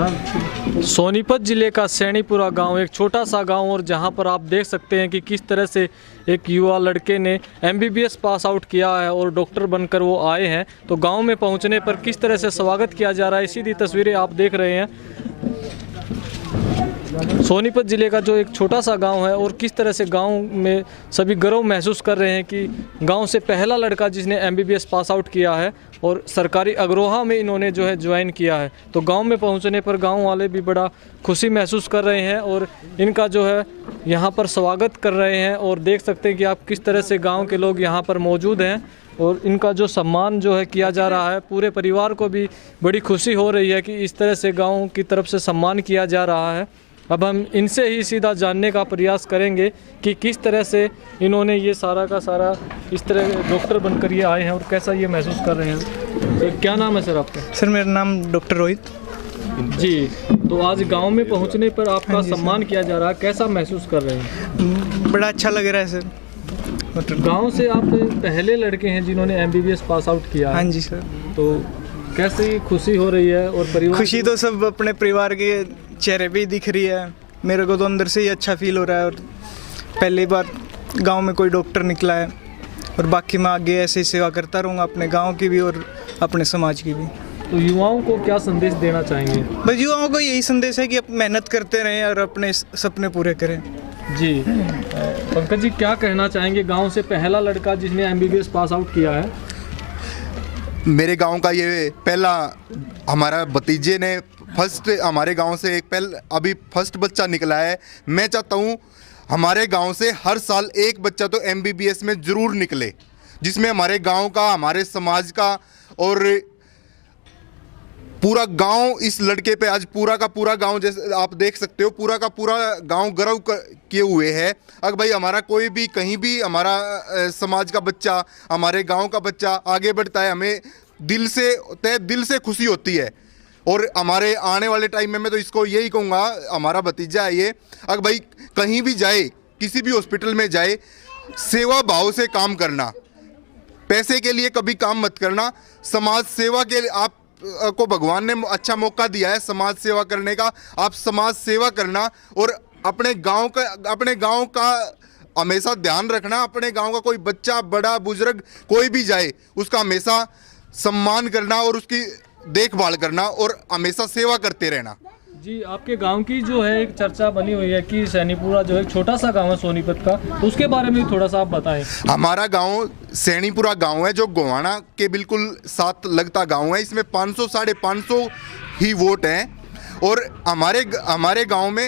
सोनीपत जिले का सैनीपुरा गांव एक छोटा सा गांव और जहां पर आप देख सकते हैं कि किस तरह से एक युवा लड़के ने एमबीबीएस पास आउट किया है और डॉक्टर बनकर वो आए हैं। तो गांव में पहुंचने पर किस तरह से स्वागत किया जा रहा है, सीधी तस्वीरें आप देख रहे हैं। सोनीपत जिले का जो एक छोटा सा गांव है और किस तरह से गांव में सभी गर्व महसूस कर रहे हैं कि गांव से पहला लड़का जिसने एमबीबीएस पास आउट किया है और सरकारी अग्रोहा में इन्होंने जो है ज्वाइन किया है। तो गांव में पहुंचने पर गांव वाले भी बड़ा खुशी महसूस कर रहे हैं और इनका जो है यहां पर स्वागत कर रहे हैं। और देख सकते हैं कि आप किस तरह से गाँव के लोग यहाँ पर मौजूद हैं और इनका जो सम्मान जो है किया जा रहा है। पूरे परिवार को भी बड़ी खुशी हो रही है कि इस तरह से गाँव की तरफ से सम्मान किया जा रहा है। अब हम इनसे ही सीधा जानने का प्रयास करेंगे कि किस तरह से इन्होंने ये सारा का सारा इस तरह डॉक्टर बनकर ये आए हैं और कैसा ये महसूस कर रहे हैं। तो क्या नाम है सर आपका? सर मेरा नाम डॉक्टर रोहित जी। तो आज गांव में पहुंचने पर आपका सम्मान किया जा रहा है, कैसा महसूस कर रहे हैं? बड़ा अच्छा लग रहा है सर। गाँव से आप पहले लड़के हैं जिन्होंने एमबीबीएस पास आउट किया? हाँ जी सर। तो कैसी खुशी हो रही है? और परिवार खुशी तो सब अपने परिवार के चेहरे पे ही दिख रही है। मेरे को तो अंदर से ही अच्छा फील हो रहा है और पहली बार गांव में कोई डॉक्टर निकला है और बाकी मैं आगे ऐसे ही सेवा करता रहूँगा, अपने गांव की भी और अपने समाज की भी। तो युवाओं को क्या संदेश देना चाहेंगे? बस युवाओं को यही संदेश है कि अब मेहनत करते रहें और अपने सपने पूरे करें। जी। पंकज जी, क्या कहना चाहेंगे गांव से पहला लड़का जिसने एमबीबीएस पास आउट किया है? मेरे गांव का ये पहला हमारा भतीजे ने फर्स्ट हमारे गांव से अभी फर्स्ट बच्चा निकला है। मैं चाहता हूं हमारे गांव से हर साल एक बच्चा तो एमबीबीएस में ज़रूर निकले, जिसमें हमारे गांव का, हमारे समाज का और पूरा गांव इस लड़के पे आज पूरा का पूरा गांव, जैसे आप देख सकते हो, पूरा का पूरा गांव गर्व किए हुए है। अगर भाई हमारा कोई भी कहीं भी हमारा समाज का बच्चा, हमारे गांव का बच्चा आगे बढ़ता है, हमें तहे दिल से खुशी होती है। और हमारे आने वाले टाइम में मैं तो इसको यही कहूँगा, हमारा भतीजा है ये, अगर भाई कहीं भी जाए, किसी भी हॉस्पिटल में जाए, सेवा भाव से काम करना, पैसे के लिए कभी काम मत करना। समाज सेवा के लिए आपको भगवान ने अच्छा मौका दिया है समाज सेवा करने का। आप समाज सेवा करना और अपने गांव का हमेशा ध्यान रखना। अपने गांव का कोई बच्चा, बड़ा, बुजुर्ग कोई भी जाए, उसका हमेशा सम्मान करना और उसकी देखभाल करना और हमेशा सेवा करते रहना। जी, आपके गांव की जो है एक चर्चा बनी हुई है कि सैनीपुरा जो है एक छोटा सा गांव है सोनीपत का, उसके बारे में थोड़ा सा आप बताएं। हमारा गांव सैनीपुरा गांव है, जो गोवाना के बिल्कुल साथ लगता गांव है। इसमें 500 साढ़े 500 ही वोट हैं और हमारे गांव में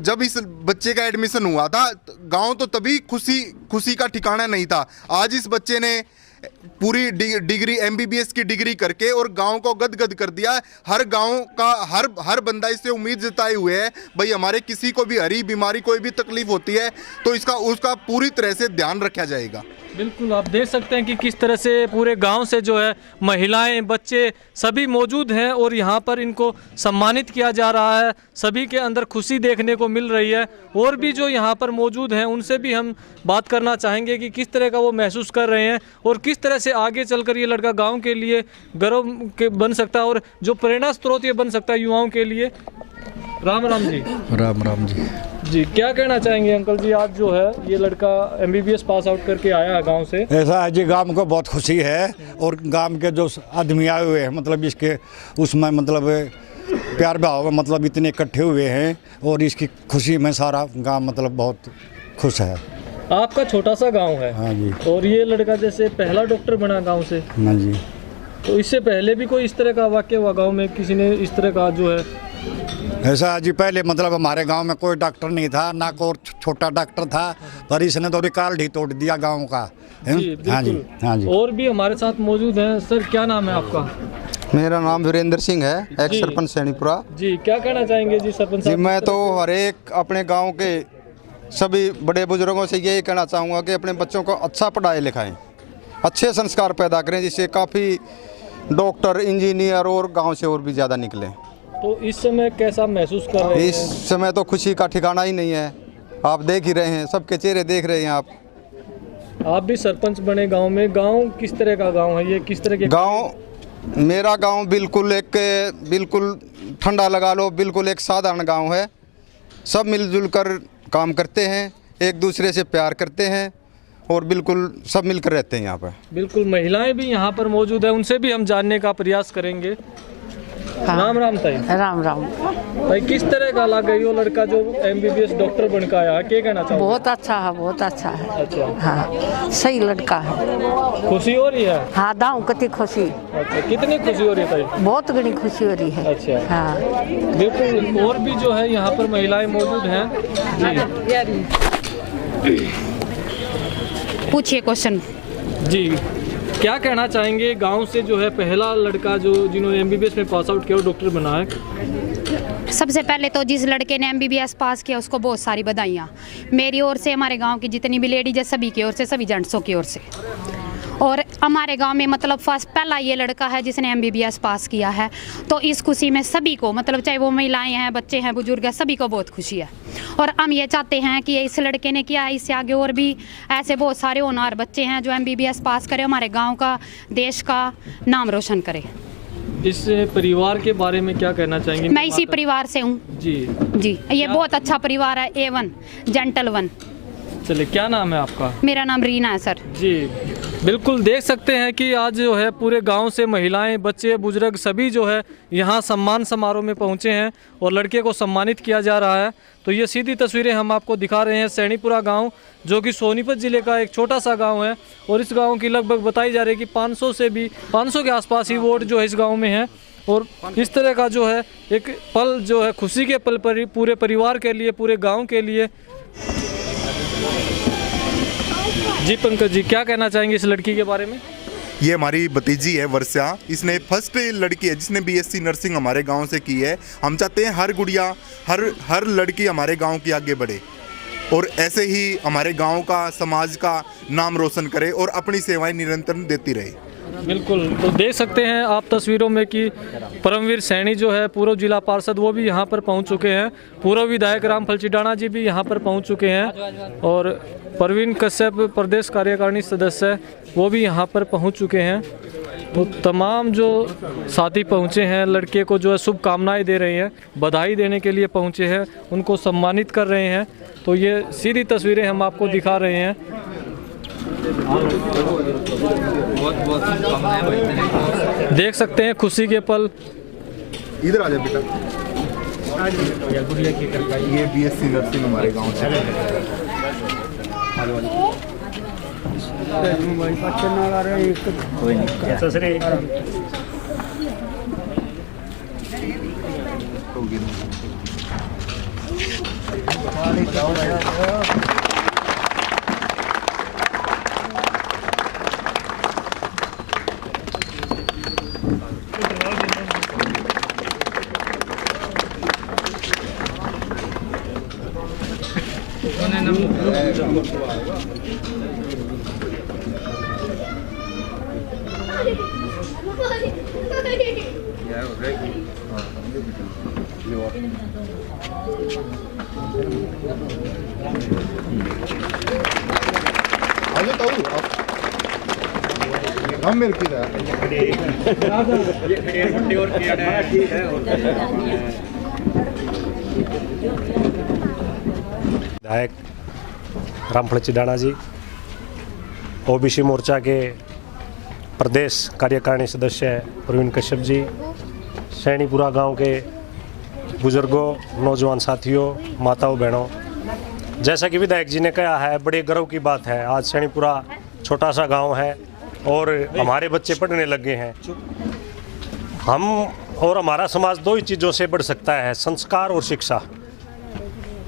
जब इस बच्चे का एडमिशन हुआ था, गांव तो तभी खुशी का ठिकाना नहीं था। आज इस बच्चे ने पूरी डिग्री एमबीबीएस की डिग्री करके और गांव को गदगद कर दिया। हर गांव का हर बंदा इससे उम्मीद जताए हुए है, भाई हमारे किसी को भी हरी बीमारी कोई भी तकलीफ होती है तो उसका पूरी तरह से ध्यान रखा जाएगा। बिल्कुल, आप देख सकते हैं कि किस तरह से पूरे गांव से जो है महिलाएं, बच्चे सभी मौजूद हैं और यहां पर इनको सम्मानित किया जा रहा है। सभी के अंदर खुशी देखने को मिल रही है। और भी जो यहां पर मौजूद हैं उनसे भी हम बात करना चाहेंगे कि किस तरह का वो महसूस कर रहे हैं और किस तरह से आगे चलकर ये लड़का गाँव के लिए गर्व बन सकता है और जो प्रेरणा स्रोत ये बन सकता है युवाओं के लिए। राम राम जी। राम राम जी। जी, क्या कहना चाहेंगे अंकल जी? आज जो है ये लड़का एमबीबीएस पास आउट करके आया है गांव से। ऐसा है जी, गांव को बहुत खुशी है और गांव के जो आदमी आए हुए हैं, मतलब इसके उसमें मतलब प्यार भाव में मतलब इतने इकट्ठे हुए हैं और इसकी खुशी में सारा गांव मतलब बहुत खुश है। आपका छोटा सा गांव है? हाँ जी। और ये लड़का जैसे पहला डॉक्टर बना गांव से? हाँ जी। तो इससे पहले भी कोई इस तरह का वाक्य हुआ गांव में, किसी ने इस तरह का जो है? ऐसा जी, पहले मतलब हमारे गांव में कोई डॉक्टर नहीं था, ना कोई छोटा डॉक्टर था, पर इसने तो रिकॉर्ड ही तोड़ दिया गांव का। हाँ जी, हाँ जी। और भी हमारे साथ मौजूद हैं। सर, क्या नाम है आपका? मेरा नाम वीरेंद्र सिंह है, एक्स सरपंच सैनीपुरा। जी, क्या कहना चाहेंगे जी सरपंच जी? मैं तो हर एक अपने गांव के सभी बड़े बुजुर्गों से यही कहना चाहूँगा कि अपने बच्चों को अच्छा पढ़ाएं लिखाएं, अच्छे संस्कार पैदा करें, जिससे काफ़ी डॉक्टर, इंजीनियर और गांव से और भी ज़्यादा निकलें। तो इस समय कैसा महसूस कर रहे हैं? इस समय तो खुशी का ठिकाना ही नहीं है। आप देख ही रहे हैं, सबके चेहरे देख रहे हैं आप भी सरपंच बने गांव में। गांव किस तरह का गांव है ये? किस तरह के गांव मेरा गांव बिल्कुल ठंडा लगा लो, बिल्कुल एक साधारण गांव है। सब मिलजुल कर काम करते हैं, एक दूसरे से प्यार करते हैं और बिल्कुल सब मिलकर रहते हैं यहाँ पर। बिल्कुल, महिलाएं भी यहाँ पर मौजूद है, उनसे भी हम जानने का प्रयास करेंगे। राम राम ताई। राम राम। भाई किस तरह का लगा ये लड़का जो MBBS डॉक्टर बन के आया, क्या कहना चाहोगे? बहुत अच्छा है, बहुत अच्छा है। अच्छा, हाँ, सही लड़का है। खुशी हो रही है? हाँ, दाऊ कति खुशी। अच्छा, कितनी खुशी हो रही है ताई? बहुत घनी खुशी हो रही है। अच्छा, हाँ, बिल्कुल। और भी जो है यहाँ पर महिलाएं मौजूद हैं जी। पूछिए क्वेश्चन। जी, क्या कहना चाहेंगे? गांव से जो है पहला लड़का जो जिन्होंने MBBS में पास आउट किया वो डॉक्टर बना है। सबसे पहले तो जिस लड़के ने MBBS पास किया उसको बहुत सारी बधाइयाँ मेरी ओर से, हमारे गांव की जितनी भी लेडीज है सभी की ओर से, सभी जेंट्सों की ओर से। और हमारे गांव में मतलब फर्स्ट पहला ये लड़का है जिसने MBBS पास किया है, तो इस खुशी में सभी को, मतलब चाहे वो महिलाएं हैं, बच्चे हैं, बुजुर्ग हैं, सभी को बहुत खुशी है। और हम ये चाहते हैं कि इस लड़के ने किया है, इससे आगे और भी ऐसे बहुत सारे होनहार बच्चे हैं जो MBBS पास करें, हमारे गाँव का, देश का नाम रोशन करें। इस परिवार के बारे में क्या कहना चाहेंगे? मैं इसी परिवार से हूँ जी। ये बहुत अच्छा परिवार है, A1 जेंटल 1। चलिए, क्या नाम है आपका? मेरा नाम रीना है सर जी। बिल्कुल देख सकते हैं कि आज जो है पूरे गांव से महिलाएं, बच्चे, बुजुर्ग सभी जो है यहाँ सम्मान समारोह में पहुँचे हैं और लड़के को सम्मानित किया जा रहा है। तो ये सीधी तस्वीरें हम आपको दिखा रहे हैं सैनीपुरा गांव, जो कि सोनीपत ज़िले का एक छोटा सा गांव है। और इस गांव की लगभग बताई जा रही है कि 500 के आसपास ही वोट जो है इस गाँव में है। और इस तरह का जो है एक पल जो है खुशी के पल पर पूरे परिवार के लिए, पूरे गाँव के लिए। जी पंकज जी, क्या कहना चाहेंगे इस लड़की के बारे में? ये हमारी भतीजी है वर्षा, इसने फर्स्ट लड़की है जिसने BSc नर्सिंग हमारे गांव से की है। हम चाहते हैं हर गुड़िया, हर लड़की हमारे गांव की आगे बढ़े और ऐसे ही हमारे गांव का, समाज का नाम रोशन करे और अपनी सेवाएं निरंतर देती रहे। बिल्कुल, तो देख सकते हैं आप तस्वीरों में कि परमवीर सैनी जो है पूर्व जिला पार्षद, वो भी यहाँ पर पहुँच चुके हैं। पूर्व विधायक रामफल चिडाणा जी भी यहाँ पर पहुँच चुके हैं और परवीन कश्यप प्रदेश कार्यकारिणी सदस्य वो भी यहाँ पर पहुँच चुके हैं। तो तमाम जो साथी पहुँचे हैं, लड़के को जो है शुभकामनाएं दे रहे हैं, बधाई देने के लिए पहुँचे हैं, उनको सम्मानित कर रहे हैं। तो ये सीधी तस्वीरें हम आपको दिखा रहे हैं। देख सकते हैं खुशी के पल। इधर आ जा बेटा। ये BSc नर्सिंग हमारे गांव से हम मेरे की विधायक रामफल चिडाणा जी, OBC मोर्चा के प्रदेश कार्यकारिणी सदस्य परवीन कश्यप जी, सैनीपुरा गांव के बुजुर्गों, नौजवान साथियों, माताओं, बहनों, जैसा कि विधायक जी ने कहा है, बड़े गर्व की बात है। आज सैनीपुरा छोटा सा गांव है और हमारे बच्चे पढ़ने लगे हैं। हम और हमारा समाज दो ही चीज़ों से बढ़ सकता है, संस्कार और शिक्षा।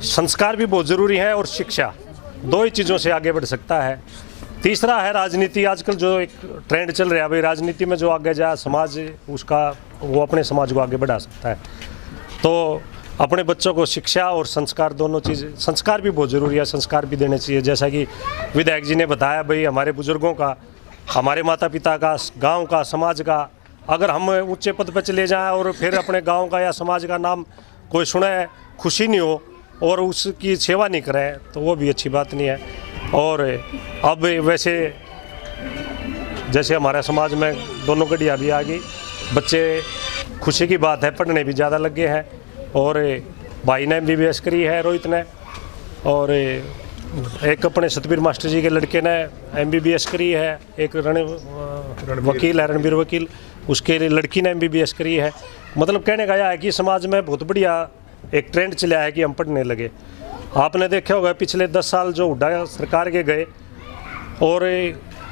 संस्कार भी बहुत ज़रूरी है और शिक्षा, दो ही चीज़ों से आगे बढ़ सकता है। तीसरा है राजनीति। आजकल जो एक ट्रेंड चल रहा है भाई, राजनीति में जो आगे जाए समाज, उसका वो अपने समाज को आगे बढ़ा सकता है। तो अपने बच्चों को शिक्षा और संस्कार, दोनों चीज़, संस्कार भी बहुत ज़रूरी है, संस्कार भी देने चाहिए। जैसा कि विधायक जी ने बताया भाई, हमारे बुज़ुर्गों का, हमारे माता पिता का, गांव का, समाज का, अगर हम ऊंचे पद पर चले जाएं और फिर अपने गांव का या समाज का नाम कोई सुने, खुशी नहीं हो और उसकी सेवा नहीं करें, तो वो भी अच्छी बात नहीं है। और अब वैसे जैसे हमारे समाज में दोनों गड्डियाँ भी आ गई, बच्चे खुशी की बात है, पढ़ने भी ज़्यादा लगे हैं। और भाई ने MBBS करी है, रोहित ने, और एक अपने सतबीर मास्टर जी के लड़के ने MBBS करी है, एक वकील है रणबीर वकील, उसके लड़की ने MBBS करी है। मतलब कहने का यह है कि समाज में बहुत बढ़िया एक ट्रेंड चला है कि हम पढ़ने लगे। आपने देखा होगा पिछले 10 साल जो हुड्डा सरकार के गए, और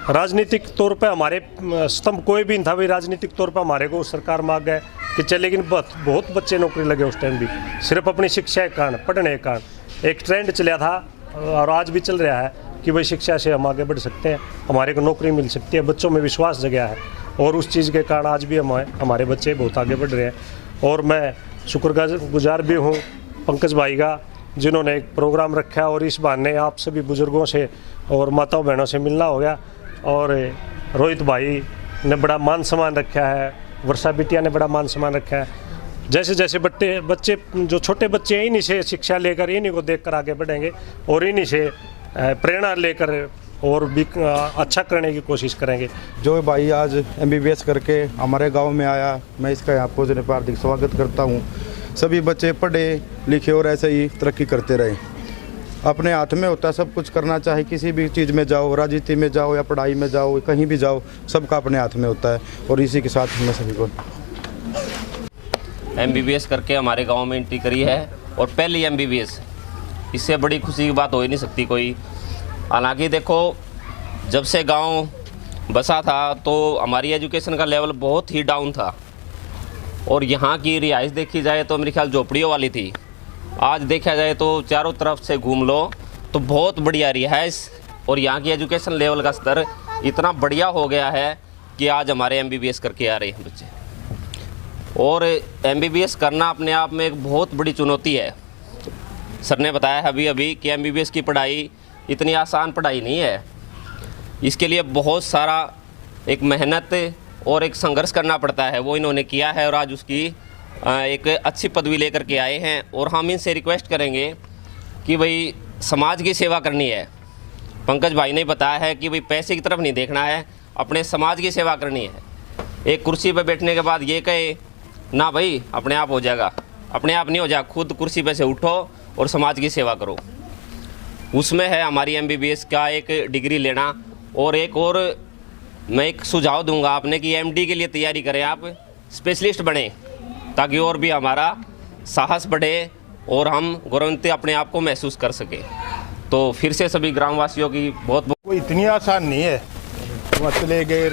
राजनीतिक तौर पे हमारे स्तंभ कोई भी नहीं था भाई, राजनीतिक तौर पे हमारे को सरकार मांग गए कि चले, लेकिन बहुत बच्चे नौकरी लगे उस टाइम भी, सिर्फ अपनी शिक्षा के कारण, पढ़ने के कारण। एक ट्रेंड चला था और आज भी चल रहा है कि भाई शिक्षा से हम आगे बढ़ सकते हैं, हमारे को नौकरी मिल सकती है, बच्चों में विश्वास जगह है, और उस चीज़ के कारण आज भी हमारे बच्चे बहुत आगे बढ़ रहे हैं। और मैं शुक्रगुजार भी हूँ पंकज भाई का, जिन्होंने एक प्रोग्राम रखा, और इस बहाने आप सभी बुजुर्गों से और माताओं बहनों से मिलना हो गया। और रोहित भाई ने बड़ा मान सम्मान रखा है, वर्षा बिटिया ने बड़ा मान सम्मान रखा है। जैसे जैसे बच्चे जो छोटे बच्चे हैं, इन्हीं से शिक्षा लेकर, इन्हीं को देखकर आगे बढ़ेंगे, और इन्हीं से प्रेरणा लेकर और भी अच्छा करने की कोशिश करेंगे। जो भाई आज MBBS करके हमारे गांव में आया, मैं इसका यहाँ पहुँचने पर हार्दिक स्वागत करता हूँ। सभी बच्चे पढ़े लिखे और ऐसे ही तरक्की करते रहे। अपने हाथ में होता है सब कुछ करना, चाहे किसी भी चीज़ में जाओ, राजनीति में जाओ या पढ़ाई में जाओ, कहीं भी जाओ, सबका अपने हाथ में होता है। और इसी के साथ मैं सभी को MBBS करके हमारे गांव में एंट्री करी है, और पहली MBBS, इससे बड़ी खुशी की बात हो ही नहीं सकती कोई। हालांकि देखो, जब से गांव बसा था तो हमारी एजुकेशन का लेवल बहुत ही डाउन था, और यहाँ की रिहाइश देखी जाए तो मेरे ख्याल झोपड़ियों वाली थी। आज देखा जाए तो चारों तरफ से घूम लो तो बहुत बढ़िया रिहाइश, और यहाँ की एजुकेशन लेवल का स्तर इतना बढ़िया हो गया है कि आज हमारे MBBS करके आ रहे हैं बच्चे। और MBBS करना अपने आप में एक बहुत बड़ी चुनौती है। सर ने बताया अभी कि MBBS की पढ़ाई इतनी आसान पढ़ाई नहीं है, इसके लिए बहुत सारा एक मेहनत और एक संघर्ष करना पड़ता है, वो इन्होंने किया है, और आज उसकी एक अच्छी पदवी लेकर के आए हैं। और हम इनसे रिक्वेस्ट करेंगे कि भाई समाज की सेवा करनी है। पंकज भाई ने बताया है कि भाई पैसे की तरफ नहीं देखना है, अपने समाज की सेवा करनी है। एक कुर्सी पर बैठने के बाद ये कहे ना भाई अपने आप हो जाएगा, अपने आप नहीं हो जाएगा, खुद कुर्सी पे से उठो और समाज की सेवा करो। उसमें है हमारी MBBS का एक डिग्री लेना। और एक और मैं एक सुझाव दूंगा आपने कि MD के लिए तैयारी करें, आप स्पेशलिस्ट बने, ताकि और भी हमारा साहस बढ़े और हम गौरवान्वित अपने आप को महसूस कर सके। तो फिर से सभी ग्रामवासियों की बहुत कोई इतनी आसान नहीं है, वहाँ चले गए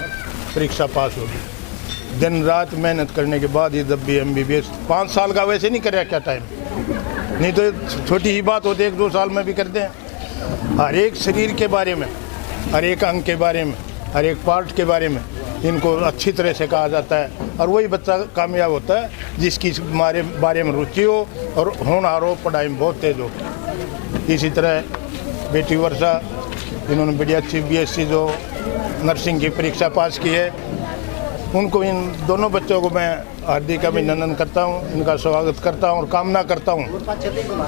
परीक्षा पास होगी, दिन रात मेहनत करने के बाद ये जब भी MBBS 5 साल का वैसे नहीं करे क्या टाइम, नहीं तो छोटी ही बात होती है 1-2 साल में भी करते हैं। हर एक शरीर के बारे में, हर एक अंग के बारे में, हर एक पार्ट के बारे में इनको अच्छी तरह से कहा जाता है, और वही बच्चा कामयाब होता है जिसकी हमारे बारे में रुचि हो और होनहार हो, पढ़ाई में बहुत तेज़ हो। इसी तरह बेटी वर्षा, इन्होंने बड़ी अच्छी BSc जो नर्सिंग की परीक्षा पास की है, उनको, इन दोनों बच्चों को मैं हार्दिक अभिनंदन करता हूँ, इनका स्वागत करता हूँ और कामना करता हूँ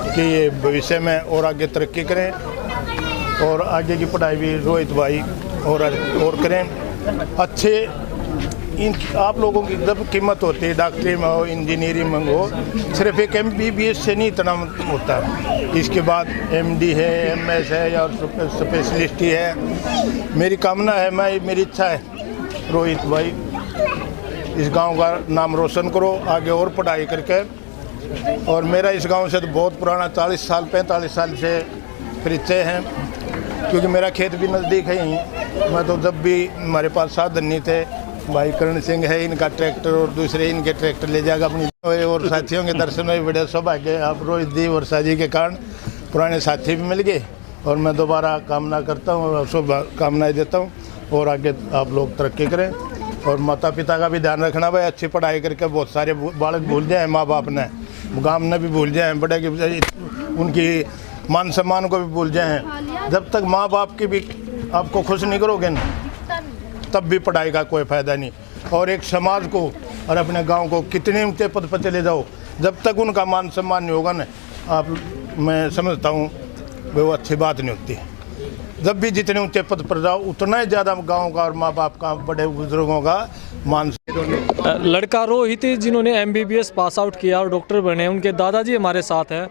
कि ये भविष्य में और आगे तरक्की करें, और आगे की पढ़ाई भी रोहित भाई और करें। अच्छे इन आप लोगों की जब कीमत होती है, डॉक्टरी में हो, इंजीनियरिंग में हो, सिर्फ एक MBBS से नहीं इतना होता है, इसके बाद MD है, MS है या स्पेशलिस्ट ही है। मेरी कामना है, मेरी इच्छा है रोहित भाई इस गांव का नाम रोशन करो आगे और पढ़ाई करके। और मेरा इस गांव से तो बहुत पुराना 45 साल से परिचय है, क्योंकि मेरा खेत भी नज़दीक है यहीं। मैं तो जब भी हमारे पास साधन नहीं थे, भाई करण सिंह है, इनका ट्रैक्टर और दूसरे इनके ट्रैक्टर ले जाकर अपनी, और साथियों के दर्शन में बड़े सौभाग्य। आप रोहित जी वर्षा जी के कारण पुराने साथी भी मिल गए, और मैं दोबारा कामना करता हूँ और शुभकामनाएं देता हूँ, और आगे आप लोग तरक्की करें। और माता पिता का भी ध्यान रखना भाई, अच्छी पढ़ाई करके बहुत सारे बालक भूल जाए, माँ बाप ने, गाँव ने भी भूल जाए, बड़े उनकी मान सम्मान को भी भूल जाए। जब तक माँ बाप की भी आपको खुश नहीं करोगे ना, तब भी पढ़ाई का कोई फ़ायदा नहीं। और एक समाज को और अपने गांव को कितने ऊंचे पद पर चले जाओ, जब तक उनका मान सम्मान नहीं होगा ना, आप, मैं समझता हूँ वो अच्छी बात नहीं होती। जब भी जितने ऊंचे पद पर जाओ, उतना ही ज़्यादा गाँव का और माँ बाप का, बड़े बुजुर्गों का मान लड़का रोहित जिन्होंने MBBS पास आउट किया और डॉक्टर बने, उनके दादाजी हमारे साथ हैं।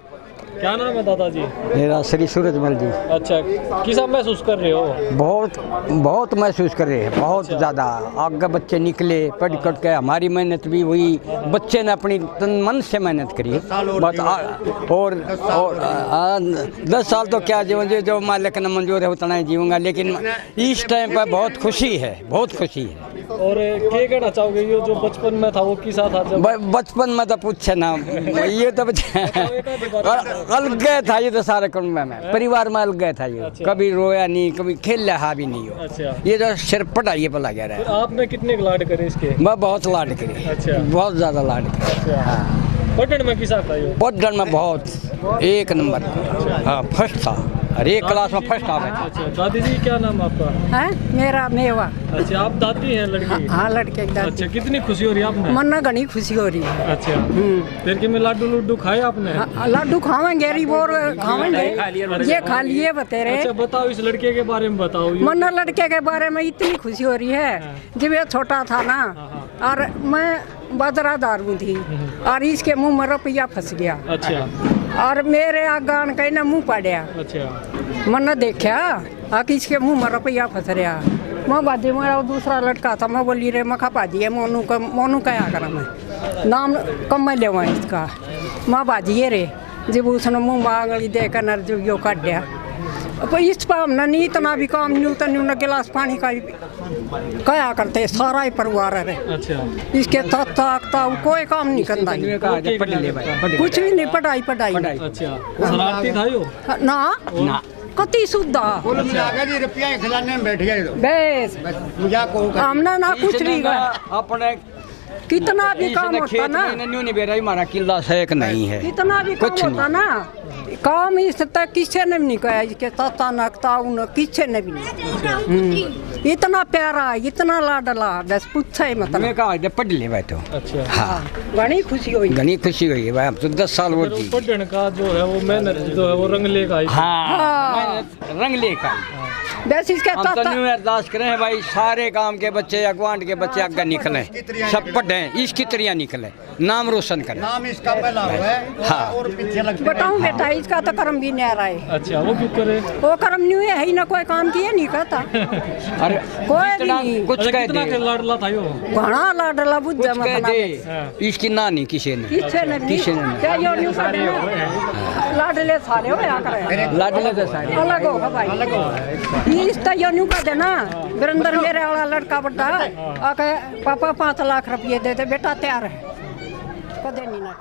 क्या नाम है दादाजी? मेरा श्री सूरजमल जी। अच्छा, किसा महसूस कर रहे हो? बहुत महसूस कर रहे हैं, बहुत ज़्यादा। आगे बच्चे निकले पढ़ कट के, हमारी मेहनत भी हुई, बच्चे ने अपनी तन मन से मेहनत करी बस। और 10 साल तो क्या जीवन जो मालिक ने मंजूर है उतना ही जीऊँगा, लेकिन इस टाइम पर बहुत खुशी है, बहुत खुशी है। और क्या कहना चाहोगे, ये जो बचपन में था वो किसा था? बचपन में तो पूछे ना, ये तो अलग गए था, ये तो सारे कुटुंब में परिवार में अलग गए था ये। अच्छा। कभी रोया नहीं, कभी खेल रहा भी नहीं हो। अच्छा। ये जो सिर्फ पढ़ाई पर लगा रहा है। आपने कितने लाड करे इसके? मैं बहुत लाड करी। अच्छा। बहुत ज्यादा लाड करी। अच्छा। हाँ। पढ़ने में किसा था ये? पढ़ने में बहुत 1 नंबर। हाँ, फर्स्ट था, हर एक क्लास में फर्स्ट आ गया। अच्छा, दादी जी क्या नाम आपका? है मेरा मेवा। अच्छा, आप दादी हैं लड़की? हाँ, लड़के की दादी। अच्छा, कितनी खुशी हो रही है आपने? मन में घनी खुशी हो रही है। अच्छा, फिर कि में लड्डू खाए आपने? लड्डू खावेंगे, रिबोर खावेंगे, ये खा लिए बतेरे। अच्छा, बताओ इस लड़के के बारे में बताओ। मन लड़के के बारे में इतनी खुशी हो रही है, जब ये छोटा था ना, और मैं बदरा दारू थी और इसके मुंह में रुपया फंस गया। अच्छा। और मेरे आगान कहीं ना मुंह पड़ा। अच्छा। मन देखा कि इसके मुंह में रुपया फंस रहा। मैं बाजी मेरा दूसरा लड़का था, मैं बोली रे मखा बाजी है मोनू क्या करा, मैं नाम कम में लेवा इसका। माँ बाजी है रे, जब उसने मुँह मांगली देकर नरजुगियो काट दिया। अब इस पर हमने नहीं इतना भी काम नहीं उतना नहीं, गिलास पानी का क्या करते सारा ही परिवार है। अच्छा। इसके तख्ता कोई काम नहीं करता, कुछ भी नहीं, पढ़ाई। अच्छा, शरारती था यो? ना कति सुद्धा बेस हमने ना कुछ भी अपने कितना भी काम होता ना, हमारा किला शेख नहीं है, कितना भी काम होता ना, काम इस तक किसी ने भी नहीं कहा, इसके ताता नकता उन किसी ने भी नहीं। इतना प्यारा, इतना लाडला, बस पूछा ही मतलब। मैं कहा पढ़ ले बैठो। अच्छा। हाँ, घनी खुशी हुई, घनी खुशी हुई भाई। हम तो 10 साल वो जी। पढ़ने का जो है वो मेहनत जो है वो रंग लेगा। हाँ, रंग लेगा। बस इसके हम तो न्यू अरदास करें हैं भाई, सारे गांव के बच्चे या ग्वांड के बच्चे आगे निकले, सब पढ़ें, इसकी तरह निकले, नाम रोशन करें। नाम इसका पहला है। हाँ, और पीछे लगते बताऊं बेटा, इसका तो कर्म भी नहीं आ रहा है। अच्छा, वो क्यों करे? वो कर्म नहीं है ही ना, कोई काम किए नहीं करता। अरे कोई भी नहीं। कुछ कह दे, लाडला था यो? घना लाडला बुझ कुछ कह दे, इसकी ना नहीं किसी ने, किसी ने क्या यो न्यू सारे लाडले सारे हो या करे, लाडले तो सारे अलग हो भाई। इस तो यो न्यू का देना, वीरेंद्र मेरे वाला लड़का बड़ा आके पापा 5 लाख रुपये दे दे, बेटा तैयार है, कदे नहीं ना।